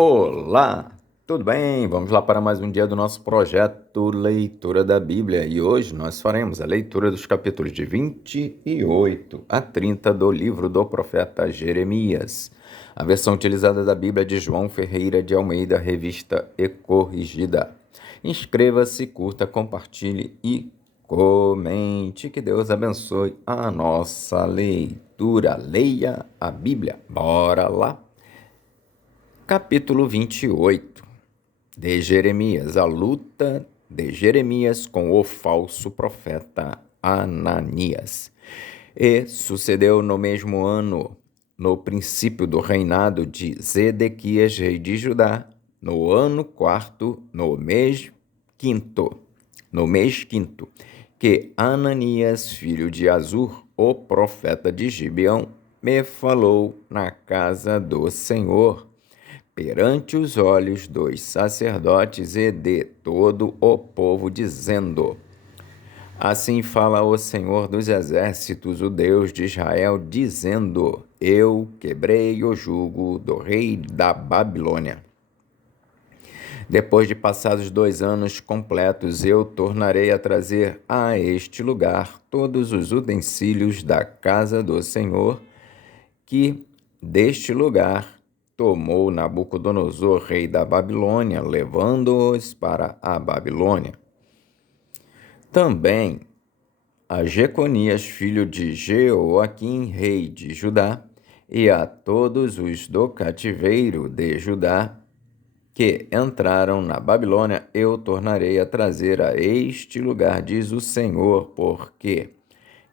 Olá, tudo bem? Vamos lá para mais um dia do nosso projeto Leitura da Bíblia e hoje nós faremos a leitura dos capítulos de 28 a 30 do livro do profeta Jeremias. A versão utilizada da Bíblia é de João Ferreira de Almeida, revista e corrigida. Inscreva-se, curta, compartilhe e comente. Que Deus abençoe a nossa leitura. Leia a Bíblia. Bora lá! Capítulo 28 de Jeremias, a luta de Jeremias com o falso profeta Ananias. E sucedeu no mesmo ano, no princípio do reinado de Zedequias, rei de Judá, no ano quarto, no mês quinto, que Ananias, filho de Azur, o profeta de Gibeão, me falou na casa do Senhor, perante os olhos dos sacerdotes e de todo o povo, dizendo: Assim fala o Senhor dos Exércitos, o Deus de Israel, dizendo: Eu quebrei o jugo do rei da Babilônia. Depois de passados 2 anos completos, eu tornarei a trazer a este lugar todos os utensílios da casa do Senhor, que deste lugar tomou Nabucodonosor, rei da Babilônia, levando-os para a Babilônia. Também a Jeconias, filho de Jeoaquim, rei de Judá, e a todos os do cativeiro de Judá que entraram na Babilônia, eu tornarei a trazer a este lugar, diz o Senhor, porque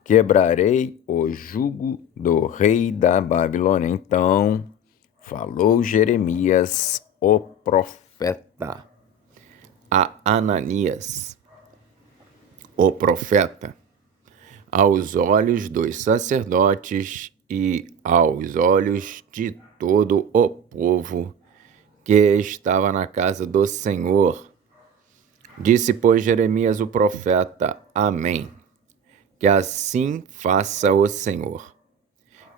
quebrarei o jugo do rei da Babilônia. Então falou Jeremias, o profeta, a Ananias, o profeta, aos olhos dos sacerdotes e aos olhos de todo o povo que estava na casa do Senhor. Disse, pois, Jeremias o profeta: Amém. Que assim faça o Senhor.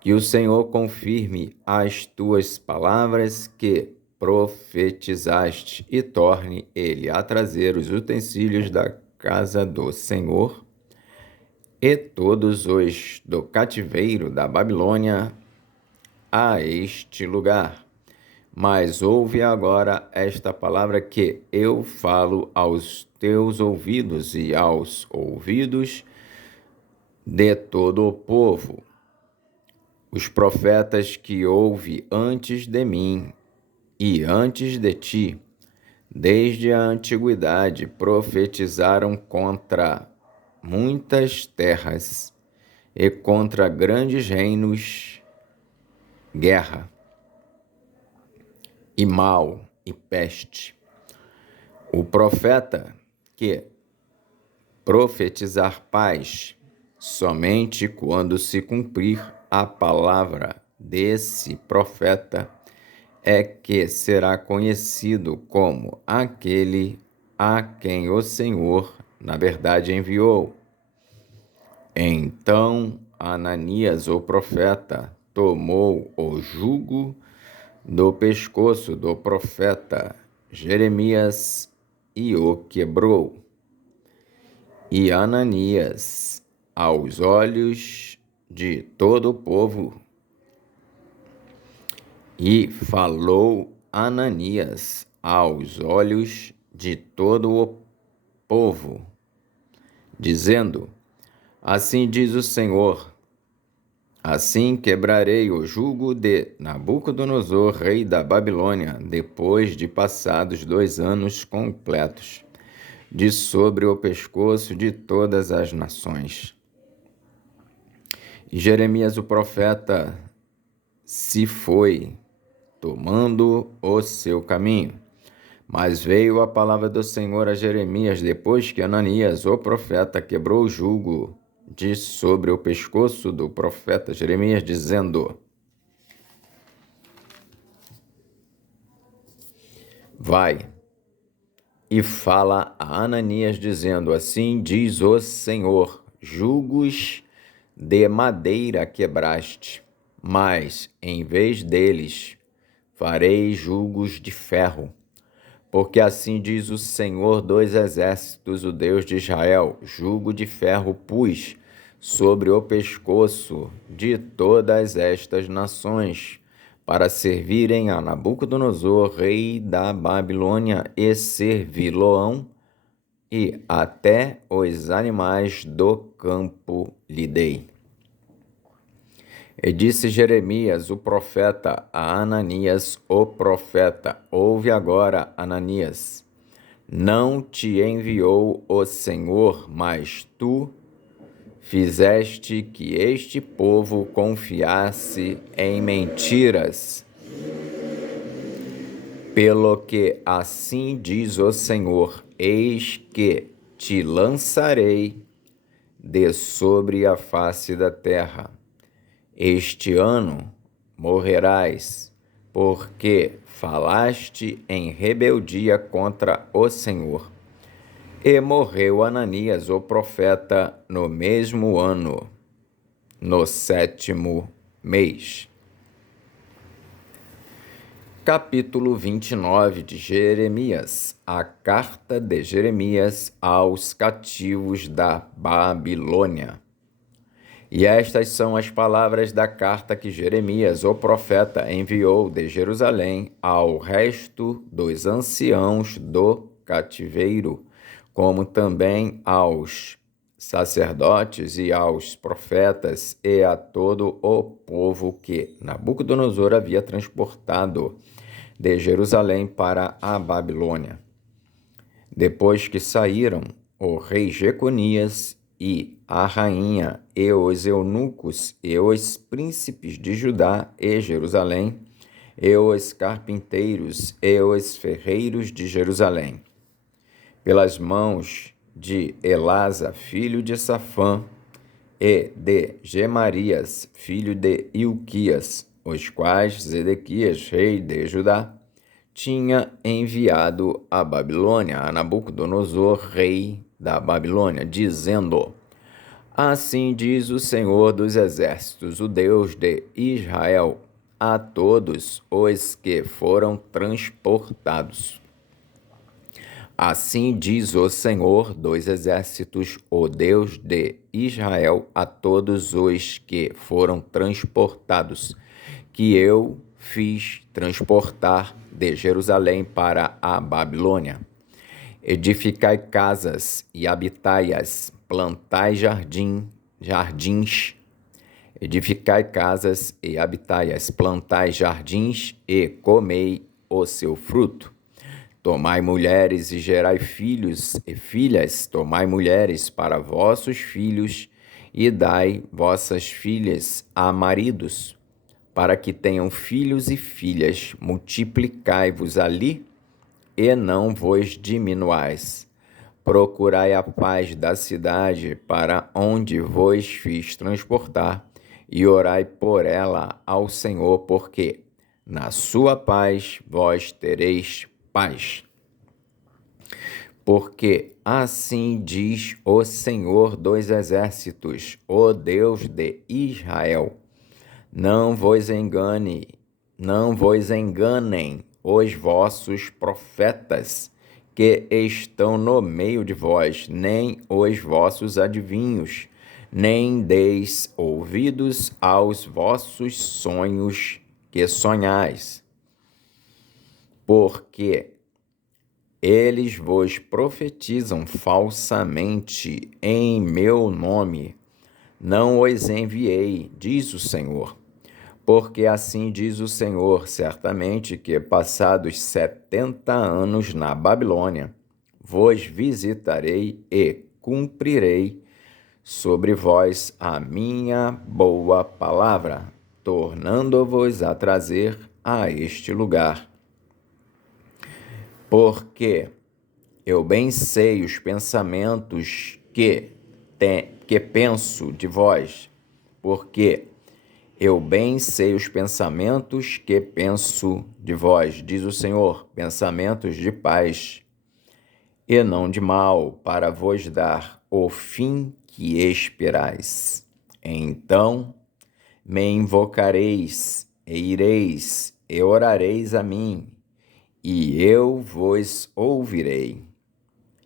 Que o Senhor confirme as tuas palavras que profetizaste e torne ele a trazer os utensílios da casa do Senhor e todos os do cativeiro da Babilônia a este lugar. Mas ouve agora esta palavra que eu falo aos teus ouvidos e aos ouvidos de todo o povo. Os profetas que houve antes de mim e antes de ti, desde a antiguidade, profetizaram contra muitas terras e contra grandes reinos, guerra e mal e peste. O profeta que profetizar paz somente quando se cumprir a palavra desse profeta é que será conhecido como aquele a quem o Senhor, na verdade, enviou. Então Ananias, o profeta, tomou o jugo do pescoço do profeta Jeremias e o quebrou. E Ananias, aos olhos de todo o povo, e falou Ananias aos olhos de todo o povo, dizendo: Assim diz o Senhor, assim quebrarei o jugo de Nabucodonosor, rei da Babilônia, depois de passados 2 anos completos, de sobre o pescoço de todas as nações. E Jeremias o profeta se foi, tomando o seu caminho. Mas veio a palavra do Senhor a Jeremias, depois que Ananias, o profeta, quebrou o jugo de sobre o pescoço do profeta Jeremias, dizendo: Vai e fala a Ananias, dizendo: Assim diz o Senhor, jugos de madeira quebraste, mas em vez deles farei jugos de ferro. Porque assim diz o Senhor dos Exércitos, o Deus de Israel: jugo de ferro pus sobre o pescoço de todas estas nações, para servirem a Nabucodonosor, rei da Babilônia, e servi-lo-ão, e até os animais do campo lhe dei. E disse Jeremias, o profeta, a Ananias, o profeta: ouve agora, Ananias, não te enviou o Senhor, mas tu fizeste que este povo confiasse em mentiras. Pelo que assim diz o Senhor: eis que te lançarei de sobre a face da terra. Este ano morrerás, porque falaste em rebeldia contra o Senhor. E morreu Ananias, o profeta, no mesmo ano, no 7º mês. Capítulo 29 de Jeremias. A carta de Jeremias aos cativos da Babilônia. E estas são as palavras da carta que Jeremias, o profeta, enviou de Jerusalém ao resto dos anciãos do cativeiro, como também aos sacerdotes e aos profetas e a todo o povo que Nabucodonosor havia transportado de Jerusalém para a Babilônia. Depois que saíram, o rei Jeconias e a rainha e os eunucos e os príncipes de Judá e Jerusalém, e os carpinteiros e os ferreiros de Jerusalém, pelas mãos de Elasa, filho de Safã, e de Gemarias, filho de Ilquias, os quais Zedequias, rei de Judá, tinha enviado à Babilônia, a Nabucodonosor, rei da Babilônia, dizendo: assim diz o Senhor dos Exércitos, o Deus de Israel, a todos os que foram transportados. Assim diz o Senhor dos Exércitos, o Deus de Israel, a todos os que foram transportados, que eu fiz transportar de Jerusalém para a Babilônia. Edificai casas e habitai-as, plantai jardins. Edificai casas e habitai-as, plantai jardins e comei o seu fruto. Tomai mulheres e gerai filhos e filhas, tomai mulheres para vossos filhos e dai vossas filhas a maridos, para que tenham filhos e filhas, multiplicai-vos ali e não vos diminuais. Procurai a paz da cidade para onde vos fiz transportar, e orai por ela ao Senhor, porque na sua paz vós tereis paz. Porque assim diz o Senhor dos Exércitos, o Deus de Israel: não vos enganem os vossos profetas que estão no meio de vós, nem os vossos adivinhos, nem deis ouvidos aos vossos sonhos que sonhais, porque eles vos profetizam falsamente em meu nome. Não os enviei, diz o Senhor. Porque assim diz o Senhor, certamente que, passados 70 anos na Babilônia, vos visitarei e cumprirei sobre vós a minha boa palavra, tornando-vos a trazer a este lugar. Porque eu bem sei os pensamentos que penso de vós, porque eu bem sei os pensamentos que penso de vós, diz o Senhor, pensamentos de paz e não de mal, para vos dar o fim que esperais. Então me invocareis e ireis e orareis a mim, e eu vos ouvirei.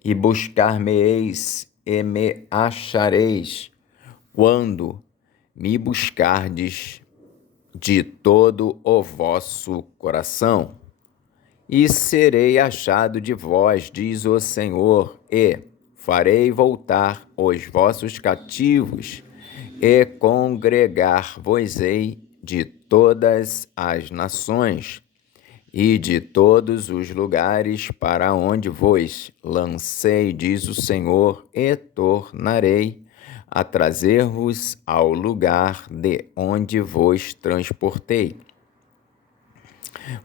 E buscar-me-eis e me achareis, quando me buscardes de todo o vosso coração. E serei achado de vós, diz o Senhor, e farei voltar os vossos cativos, e congregar-vos-ei de todas as nações e de todos os lugares para onde vos lancei, diz o Senhor, e tornarei a trazer-vos ao lugar de onde vos transportei.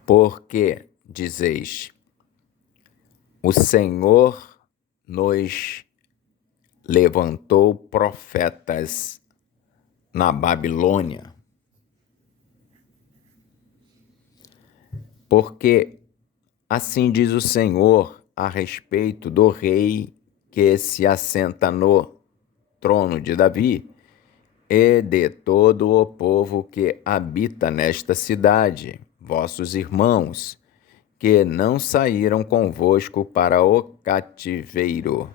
Porque dizeis: o Senhor nos levantou profetas na Babilônia. Porque assim diz o Senhor a respeito do rei que se assenta no trono de Davi e de todo o povo que habita nesta cidade, vossos irmãos, que não saíram convosco para o cativeiro.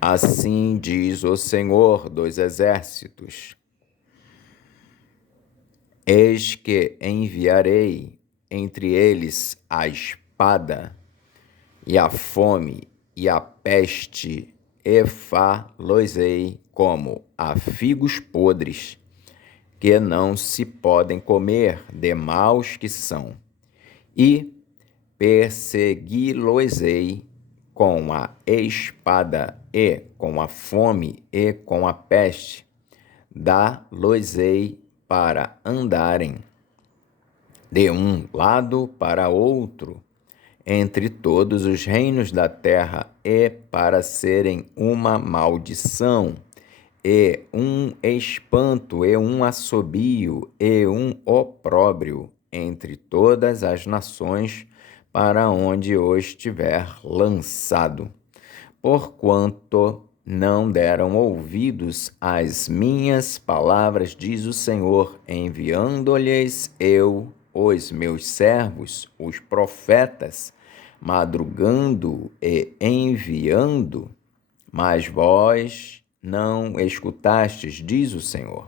Assim diz o Senhor dos Exércitos: eis que enviarei entre eles a espada, e a fome, e a peste, e fá-los-ei como a figos podres, que não se podem comer, de maus que são, e persegui-los-ei com a espada, e com a fome, e com a peste, dá-los-ei para andarem de um lado para outro entre todos os reinos da terra, e para serem uma maldição, e um espanto, e um assobio, e um opróbrio entre todas as nações para onde os tiver lançado, porquanto não deram ouvidos às minhas palavras, diz o Senhor, enviando-lhes eu os meus servos, os profetas, madrugando e enviando, mas vós não escutastes, diz o Senhor.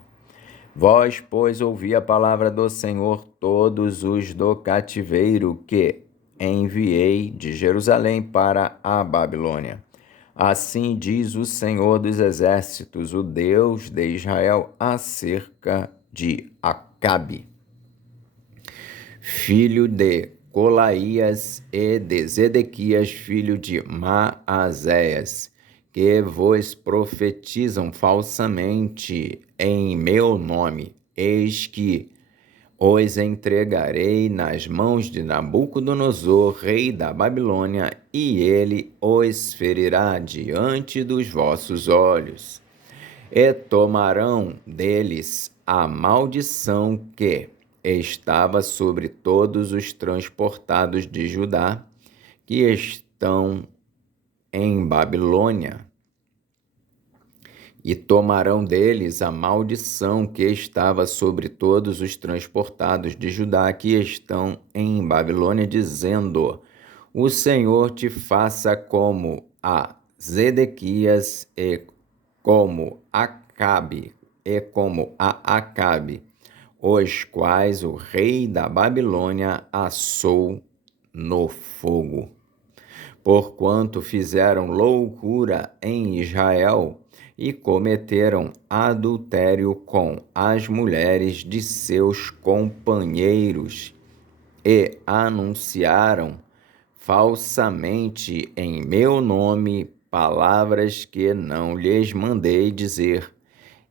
Vós, pois, ouvi a palavra do Senhor, todos os do cativeiro que enviei de Jerusalém para a Babilônia. Assim diz o Senhor dos Exércitos, o Deus de Israel, acerca de Acabe, filho de Colaías, e de Zedequias, filho de Maazéias, que vos profetizam falsamente em meu nome. Eis que os entregarei nas mãos de Nabucodonosor, rei da Babilônia, e ele os ferirá diante dos vossos olhos. E tomarão deles a maldição que estava sobre todos os transportados de Judá, que estão em Babilônia, e tomarão deles a maldição que estava sobre todos os transportados de Judá que estão em Babilônia, dizendo: o Senhor te faça como a Zedequias, e como Acabe, os quais o rei da Babilônia assou no fogo. Porquanto fizeram loucura em Israel e cometeram adultério com as mulheres de seus companheiros, e anunciaram falsamente em meu nome palavras que não lhes mandei dizer,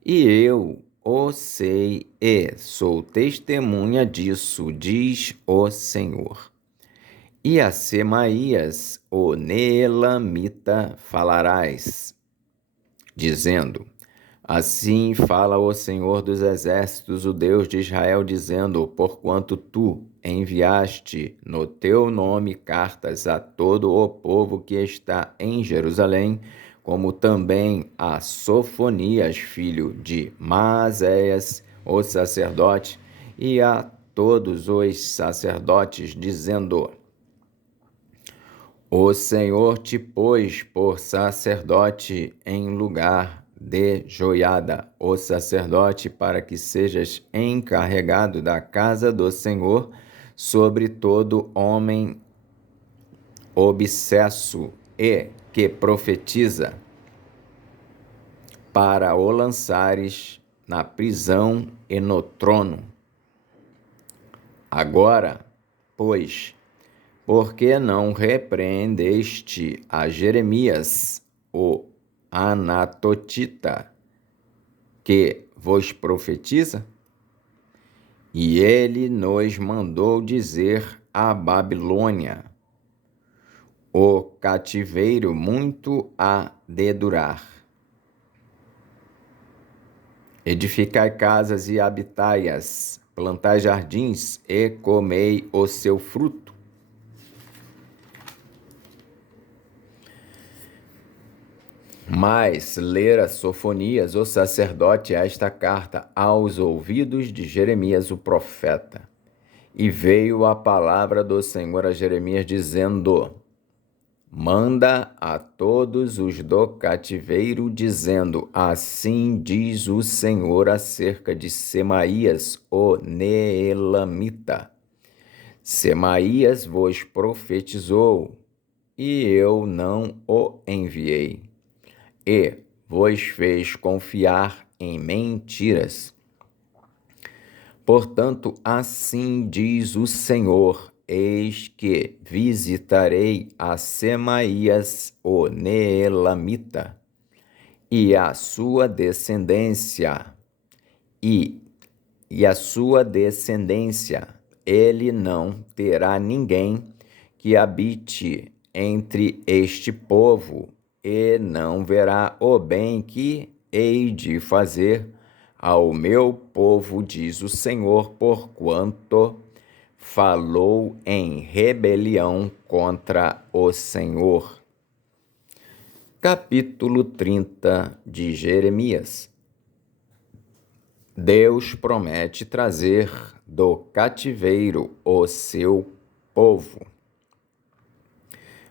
e eu o sei e sou testemunha disso, diz o Senhor. E a Semaías, o Neelamita, falarás, dizendo: assim fala o Senhor dos Exércitos, o Deus de Israel, dizendo: porquanto tu enviaste no teu nome cartas a todo o povo que está em Jerusalém, como também a Sofonias, filho de Maazéias, o sacerdote, e a todos os sacerdotes, dizendo: O Senhor te pôs por sacerdote em lugar de Joiada, o sacerdote, para que sejas encarregado da casa do Senhor sobre todo homem obsesso e que profetiza, para o lançares na prisão e no trono. Agora, pois, por que não repreendeste a Jeremias, o anatotita, que vos profetiza? E ele nos mandou dizer à Babilônia: o cativeiro muito há de durar. Edificai casas e habitai-as, plantai jardins e comei o seu fruto. Mas lera Sofonias, o sacerdote, esta carta aos ouvidos de Jeremias, o profeta. E veio a palavra do Senhor a Jeremias, dizendo: Manda a todos os do cativeiro, dizendo: Assim diz o Senhor acerca de Semaías, o Neelamita. Semaías vos profetizou, e eu não o enviei, e vos fez confiar em mentiras. Portanto, assim diz o Senhor: Eis que visitarei a Semaías, o Neelamita, e a sua descendência, e a sua descendência. Ele não terá ninguém que habite entre este povo, e não verá o bem que hei de fazer ao meu povo, diz o Senhor, porquanto falou em rebelião contra o Senhor. Capítulo 30 de Jeremias. Deus promete trazer do cativeiro o seu povo.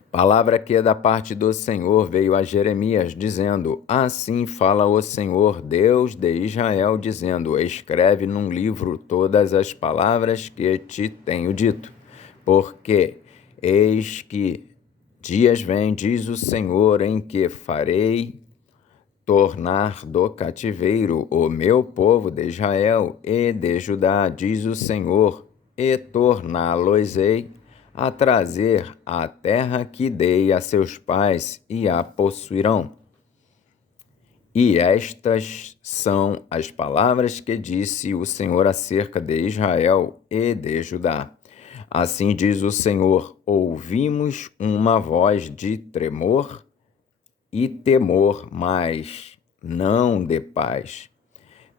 Palavra que da parte do Senhor veio a Jeremias, dizendo: Assim fala o Senhor, Deus de Israel, dizendo: Escreve num livro todas as palavras que te tenho dito, porque eis que dias vêm, diz o Senhor, em que farei tornar do cativeiro o meu povo de Israel e de Judá, diz o Senhor, e torná-los-ei a trazer a terra que dei a seus pais, e a possuirão. E estas são as palavras que disse o Senhor acerca de Israel e de Judá. Assim diz o Senhor: ouvimos uma voz de tremor e temor, mas não de paz.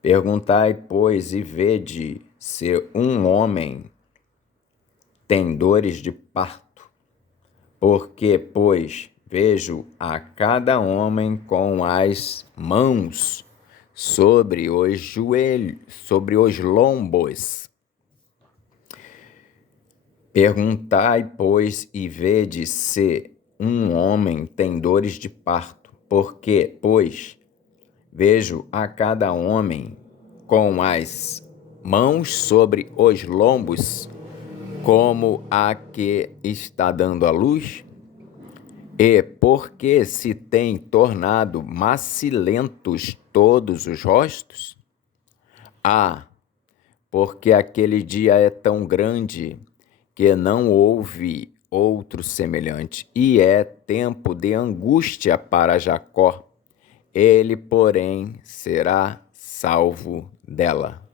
Perguntai, pois, e vede se um homem tem dores de parto. Porque, pois, vejo a cada homem com as mãos sobre os joelhos, sobre os lombos. Perguntai, pois, e vede se um homem tem dores de parto. Porque, pois, vejo a cada homem com as mãos sobre os lombos, como a que está dando à luz, e porque se tem tornado macilentos todos os rostos? Porque aquele dia é tão grande que não houve outro semelhante, e é tempo de angústia para Jacó. Ele, porém, será salvo dela.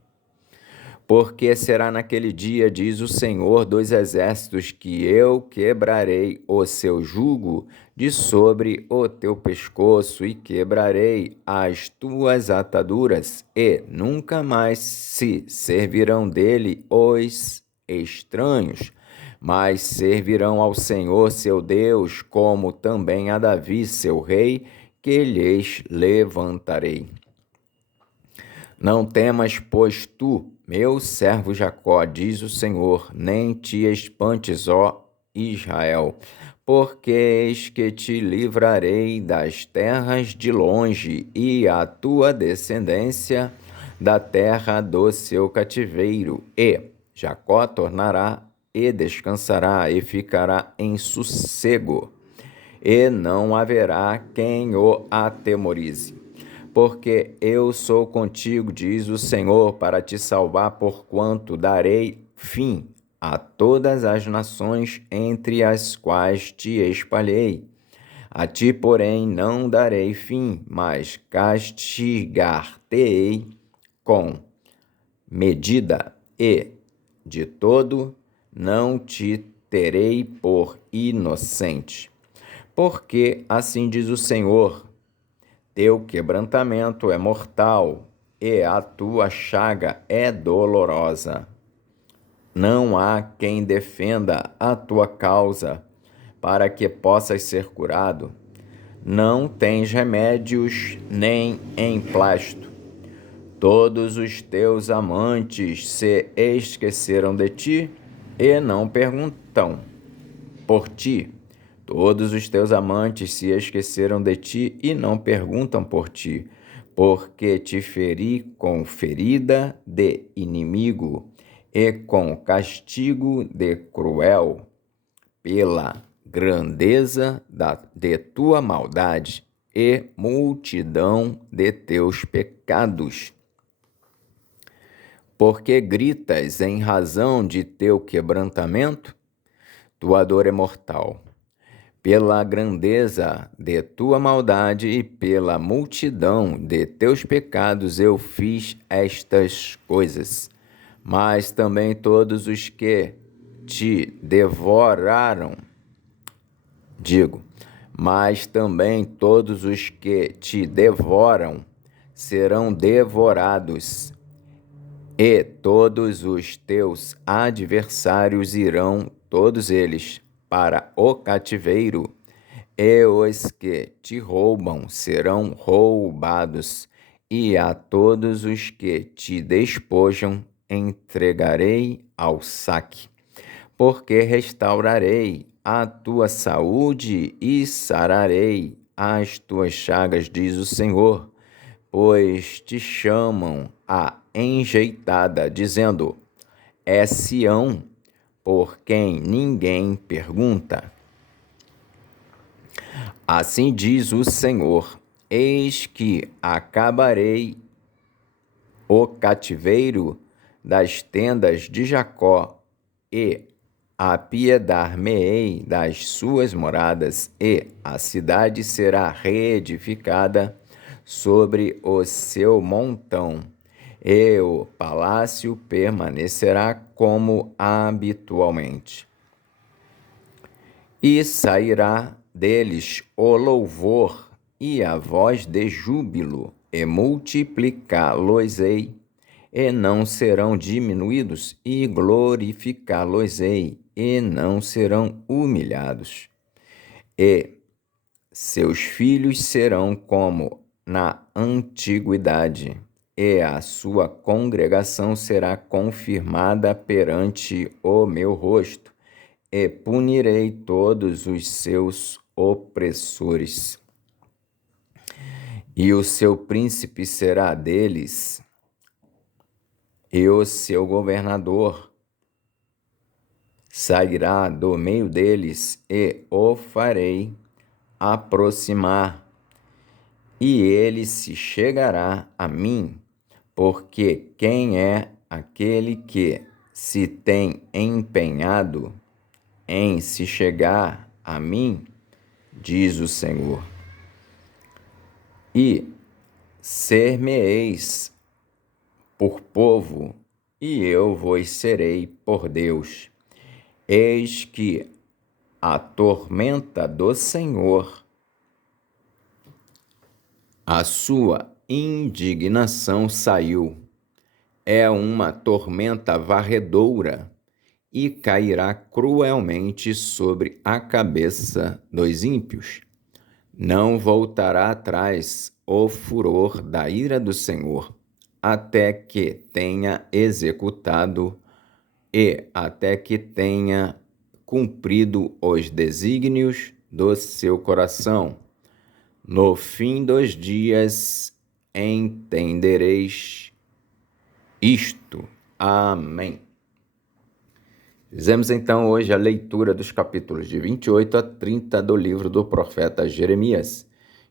Porque será naquele dia, diz o Senhor dos Exércitos, que eu quebrarei o seu jugo de sobre o teu pescoço e quebrarei as tuas ataduras, e nunca mais se servirão dele os estranhos, mas servirão ao Senhor seu Deus, como também a Davi seu rei, que lhes levantarei. Não temas, pois tu, meu servo Jacó, diz o Senhor, nem te espantes, ó Israel, porque eis que te livrarei das terras de longe e a tua descendência da terra do seu cativeiro. E Jacó tornará e descansará e ficará em sossego, e não haverá quem o atemorize. Porque eu sou contigo, diz o Senhor, para te salvar, porquanto darei fim a todas as nações entre as quais te espalhei. A ti, porém, não darei fim, mas castigar-te-ei com medida, e de todo não te terei por inocente. Porque assim diz o Senhor: teu quebrantamento é mortal, e a tua chaga é dolorosa. Não há quem defenda a tua causa, para que possas ser curado. Não tens remédios nem emplasto. Todos os teus amantes se esqueceram de ti e não perguntam por ti. Todos os teus amantes se esqueceram de ti e não perguntam por ti, porque te feri com ferida de inimigo e com castigo de cruel, pela grandeza de tua maldade e multidão de teus pecados. Porque gritas em razão de teu quebrantamento? Tua dor é mortal. Pela grandeza de tua maldade e pela multidão de teus pecados eu fiz estas coisas. Mas também todos os que te devoraram, mas também todos os que te devoram serão devorados, e todos os teus adversários irão, todos eles, para o cativeiro, e os que te roubam serão roubados, e a todos os que te despojam entregarei ao saque. Porque restaurarei a tua saúde e sararei as tuas chagas, diz o Senhor, pois te chamam a enjeitada, dizendo: é Sião, por quem ninguém pergunta. Assim diz o Senhor: eis que acabarei o cativeiro das tendas de Jacó e apiedar-me-ei das suas moradas, e a cidade será reedificada sobre o seu montão, e o palácio permanecerá como habitualmente. E sairá deles o louvor e a voz de júbilo, e multiplicá-los-ei, e não serão diminuídos, e glorificá-los-ei, e não serão humilhados. E seus filhos serão como na antiguidade, e a sua congregação será confirmada perante o meu rosto, e punirei todos os seus opressores. E o seu príncipe será deles, e o seu governador sairá do meio deles, e o farei aproximar, e ele se chegará a mim, porque quem é aquele que se tem empenhado em se chegar a mim, diz o Senhor. E ser-me-eis por povo, e eu vos serei por Deus. Eis que a tormenta do Senhor, a sua indignação saiu. É uma tormenta varredora, e cairá cruelmente sobre a cabeça dos ímpios. Não voltará atrás o furor da ira do Senhor, até que tenha executado e até que tenha cumprido os desígnios do seu coração. No fim dos dias entendereis isto. Amém. Fizemos então hoje a leitura dos capítulos de 28 a 30 do livro do profeta Jeremias.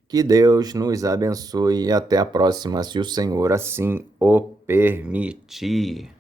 Que Deus nos abençoe e até a próxima, se o Senhor assim o permitir.